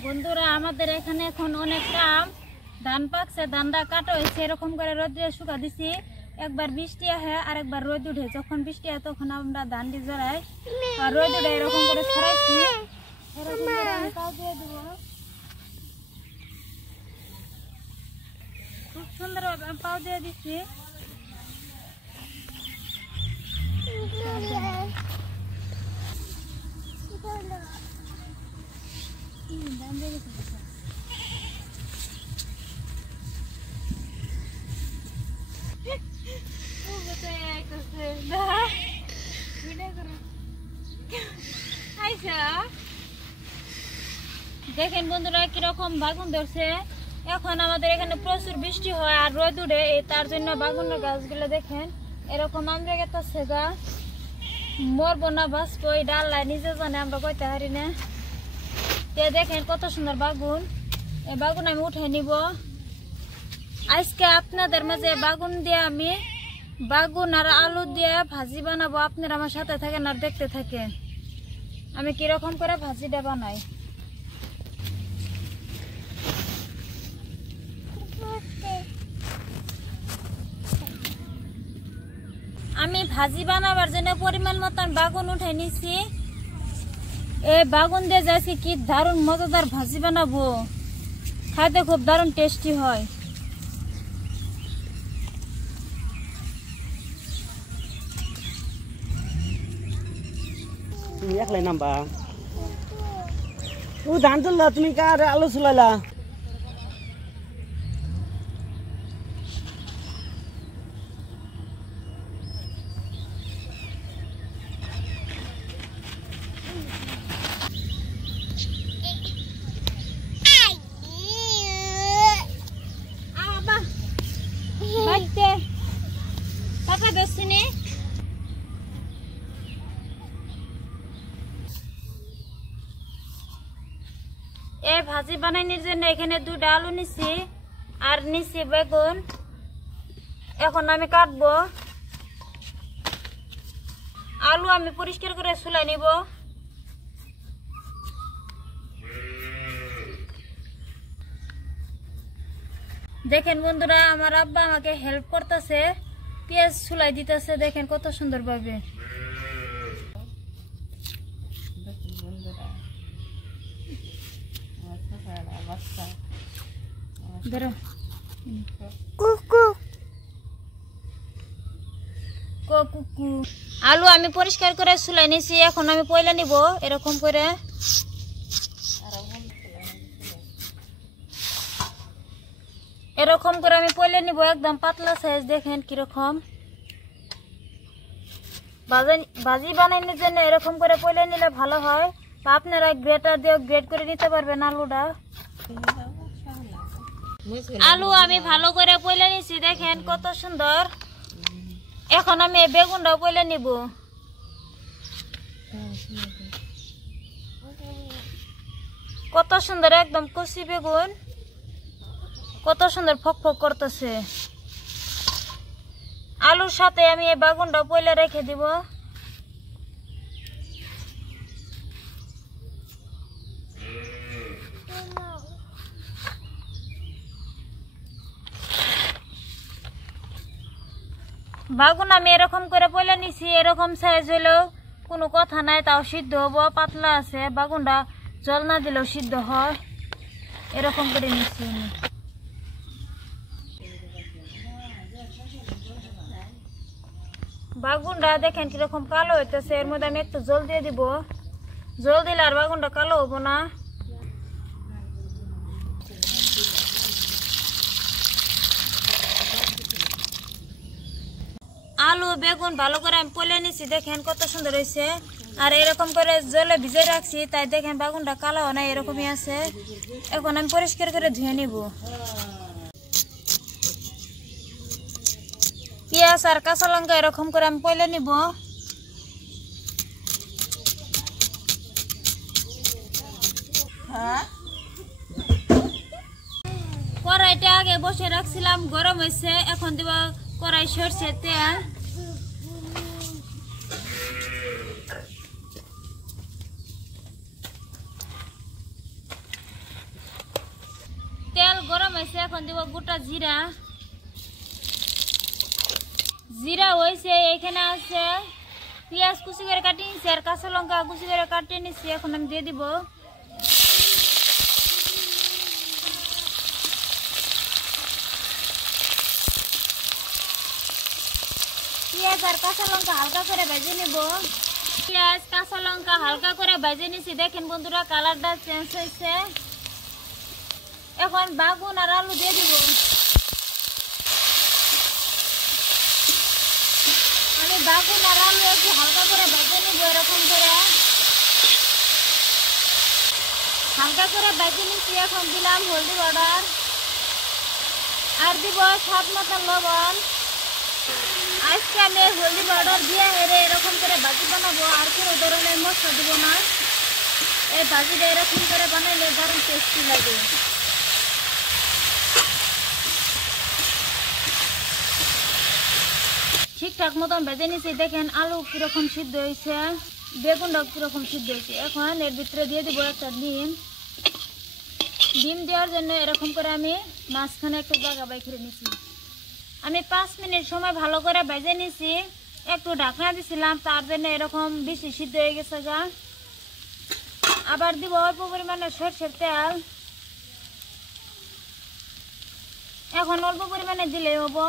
বন্ধুরা আমাদের এখানে এখন অনেক কাম ধান পাকছে ধানটা কাটা হয়েছে এরকম করে রোদে শুকা দিছি একবার বৃষ্টি আসে আর একবার রোদ উঠে যখন বৃষ্টি আসে তখন আমরা ধান দিয়ে জড়াই আর রোদ উঠে এরকম করে ছড়াইছি এরকম করে আমি পাও দিয়ে দেব খুব সুন্দরভাবে আমি পাও দিয়ে দিচ্ছি দেখেন বন্ধুরা কিরকম বাগুন ধরছে এখন আমাদের এখানে প্রচুর বৃষ্টি হয় আর রোদ উঠে তার জন্য বাগুনের গাছগুলো দেখেন এরকম আমরা গেছে গা মরবো না বাঁচবো এই ডাল্লায় নিজে জানে আমরা কইতে পারি না দেখেন কত সুন্দর বাগুন এই বাগুন আমি উঠে নিব আজকে আপনাদের মাঝে বাগুন দিয়ে আমি বাগুন আর আলু দিয়ে ভাজি বানাবো আপনারা আমার সাথে থাকেন আর দেখতে থাকেন আমি কিরকম করে ভাজিটা বানাই আমি ভাজি বানাবার জন্য পরিমাণ মতন বাগুন উঠে নিছি এই বাগুন দিয়ে যাচ্ছি কি দারুণ মজাদার ভাজি বানাবো খাইতে খুব দারুণ টেস্টি হয় তুমি একলাই নাম্বা ও ধান তুললা তুমি কার আলু চুলাইলা এই ভাজি বানানোর জন্য এখানে দুটো আলু নিছি আর নিছি বেগুন এখন আমি কাটবো আলু আমি পরিষ্কার করে চুলাই নিব দেখেন বন্ধুরা আমার আব্বা আমাকে হেল্প করতেছে পেঁয়াজ চুলাই দিতেছে দেখেন কত সুন্দর ভাবে আলু আমি পরিষ্কার করে চুলাই নিছি এখন আমি পয়লা নিব এরকম করে আমি পয়লা নিব একদম পাতলা সাইজ দেখেন কিরকম ভাজি বানানোর জন্য এরকম করে পয়লা নিলে ভালো হয় বা আপনারা গ্রেটার দিয়ে গ্রেট করে নিতে পারবেন আলুটা আলু আমি ভালো করে পয়লা নিছি দেখেন কত সুন্দর এখন আমি এই বেগুনটাও পয়লা নিব কত সুন্দর একদম কচি বেগুন কত সুন্দর ফকফক করতেছে আলুর সাথে আমি এই বেগুনটাও পয়লা রেখে দিব বাগুন আমি এরকম করে পয়লা নিছি এরকম সাইজ হইলেও কোনো কথা নাই তাও সিদ্ধ হবো পাতলা আছে বাগুনটা জল না দিলেও সিদ্ধ হয় এরকম করে নিচ্ছি আমি বাগুনটা দেখেন কিরকম কালো হইতেছে এর মধ্যে আমি একটু জল দিয়ে দিব জল দিলে আর বাগুনটা কালো হবো না আলু বেগুন ভালো করে আমি পলে নিছি দেখেন কত সুন্দর হয়েছে আর এরকম করে জলে ভিজে রাখছি তাই দেখেন বাগুনটা কালো না এরকমই আছে এখন আমি পরিষ্কার করে ধুয়ে নিব পেঁয়াজ আর কাঁচা লঙ্কা এরকম করে আমি পলে নিব কড়াইটা আগে বসে রাখছিলাম গরম হয়েছে এখন দিব কড়াই সরষের তেল হয়েছে, এখন দিব গোটা জিরা। জিরা হয়েছে, এখানে আছে পেঁয়াজ কুচি করে কাটিয়ে নিচ্ছি আর কাঁচা লঙ্কা কুচি করে কাটিয়ে নিচ্ছি। এখন আমি দিয়ে দিব। পেঁয়াজ আর কাঁচা লঙ্কা হালকা করে ভেজে নিব। পেঁয়াজ কাঁচা লঙ্কা হালকা করে ভেজে নিচ্ছি। দেখেন বন্ধুরা কালারটা চেঞ্জ হয়েছে। এখন বাগুন আর আলু দিয়ে দিব। আমি বাগুন আর আলু একটু হালকা করে ভেজে নিব। এরকম করে হালকা করে ভেজে নিচ্ছি। এখন দিলাম হলদি পাউডার আর দিব স্বাদ মতন লবণ। আজকে আমি হলদি পাউডার দিয়ে এরকম করে ভাজি বানাবো, আর কোনো ধরনের মশলা দিব না। এই ভাজিটা এরকম করে বানাইলে দারুণ টেস্টি লাগে। ঠিকঠাক মতন ভেজে নিচ্ছি। দেখেন আলু কিরকম সিদ্ধ হয়েছে, বেগুনটা কিরকম সিদ্ধ হয়েছে। এখন এর ভিতরে দিয়ে দিব একটা ডিম। ডিম দেওয়ার জন্য এরকম করে আমি মাঝখানে একটু জায়গা বাইরে নিচ্ছি। আমি 5 মিনিট সময় ভালো করে ভেজে নিছি। একটু ঢাকনা দিছিলাম, তার জন্য এরকম বেশি সিদ্ধ হয়ে গেছে গা। আবার দিব অল্প পরিমাণে সরষের তেল। এখন অল্প পরিমাণে দিলেই হবো।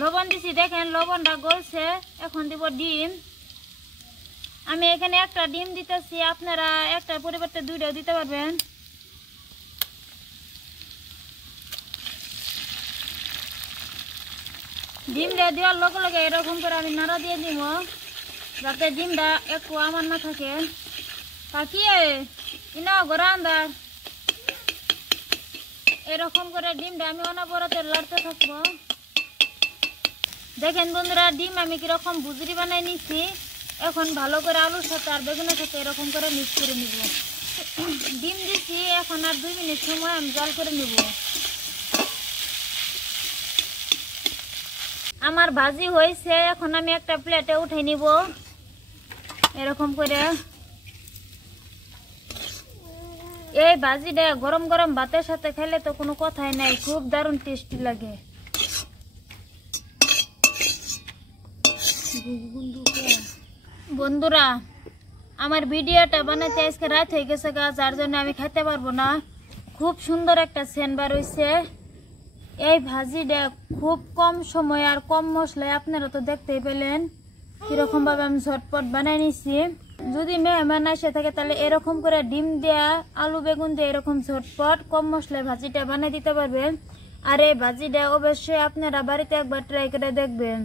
লবণ দিছি। দেখেন লবণটা গলছে। এখন দিব ডিম। আমি এখানে একটা ডিম দিতেছি, আপনারা একটার পরিবর্তে 2টাও দিতে পারবেন। ডিমটা দেওয়ার লগে লগে এরকম করে আমি নাড়া দিয়ে দিব, যাতে ডিমটা একটু আমার না থাকে। তাকিয়ে ইনা গরান্দার এরকম করে ডিমটা আমি অনবরত লড়তে থাকবো। দেখেন বন্ধুরা ডিম আমি কিরকম ভুজরি বানাই নিচ্ছি। এখন ভালো করে আলুর সাথে আর বেগুনের সাথে এরকম করে মিক্স করে নিব। ডিম দিচ্ছি। এখন আর 2 মিনিট সময় আমি জাল করে নিব। আমার ভাজি হয়েছে। এখন আমি একটা প্লেটে উঠে নিব। এরকম করে এই ভাজিটা গরম গরম ভাতের সাথে খেলে তো কোনো কথাই নাই, খুব দারুণ টেস্টি লাগে। বন্ধুরা আমার ভিডিওটা বানাতে আজকে রাত হয়ে গেছে গা, যার জন্য আমি খেতে পারবো না। খুব সুন্দর একটা সেন্ট বার হয়েছে। এই ভাজিটা খুব কম সময় আর কম মশলায় আপনারা তো দেখতেই পেলেন কিরকম ভাবে আমি ঝটপট বানাই নিছি। যদি মেহমান এসে থাকে তাহলে এরকম করে ডিম দেয়া আলু বেগুন দিয়ে এরকম ঝটপট কম মশলায় ভাজিটা বানাই দিতে পারবেন। আর এই ভাজিটা অবশ্যই আপনারা বাড়িতে একবার ট্রাই করে দেখবেন।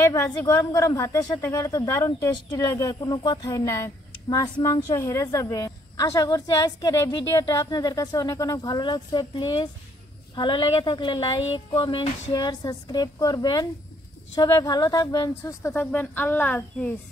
এই ভাজি গরম গরম ভাতের সাথে খেলে তো দারুণ টেস্টি লাগে, কোনো কথাই নাই। মাছ মাংস হেরে যাবে। আশা করছি আজকের এই ভিডিওটা আপনাদের কাছে অনেক অনেক ভালো লাগছে। প্লিজ ভালো লেগে থাকলে লাইক কমেন্ট শেয়ার সাবস্ক্রাইব করবেন। সবাই ভালো থাকবেন, সুস্থ থাকবেন। আল্লাহ হাফিজ।